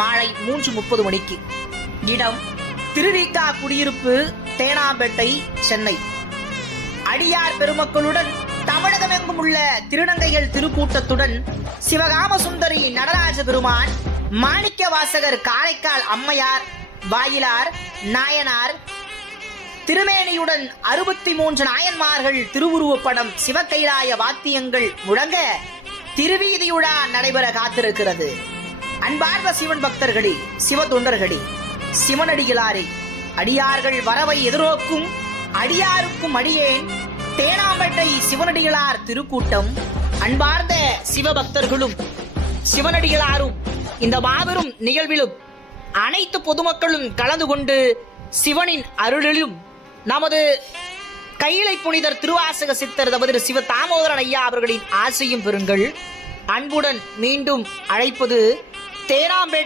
மாலை 3:30 மணிக்கு. இடம் திருவிக குடியிருப்பு, தேனாம்பேட்டை, சென்னை. அடியார் பெருமக்களுடன் தமிழகமெங்கும் உள்ள திருநங்கைகள் திருக்கூட்டத்துடன் சிவகாம சுந்தரி நடராஜ பெருமான், மாணிக்க வாசகர், காரைக்கால் அம்மையார், வாயிலார், நாயனார் திருமேனியுடன் 63 நாயன்மார்கள் திருவுருவப்படம், சிவகைலாய வாத்தியங்கள் முழங்க திருவீதியுடா நடைபெற காத்திருக்கிறது. அன்பார்ந்த சிவன் பக்தர்களே, சிவ தொண்டர்களே, சிவனடிகளாரே, அடியார்கள் வரவை எதிர்நோக்கும் அடியாருக்கும் அடியேன் தேனாம்பேட்டை சிவனடிகளார் திருக்கூட்டம். அன்பார்ந்த சிவபக்தர்களும் சிவனடிகளாரும் இந்த மாபெரும் நிகழ்விலும் அனைத்து பொதுமக்களும் கலந்து கொண்டு சிவனின் அருளிலும் நமது கையிலை புனிதர் திருவாசக சித்தர் தமது சிவ தாமோதரன் ஐயா அவர்களின் ஆசையும் பெறுங்கள். அன்புடன் மீண்டும் அழைப்பது தேனாம்பேட்டை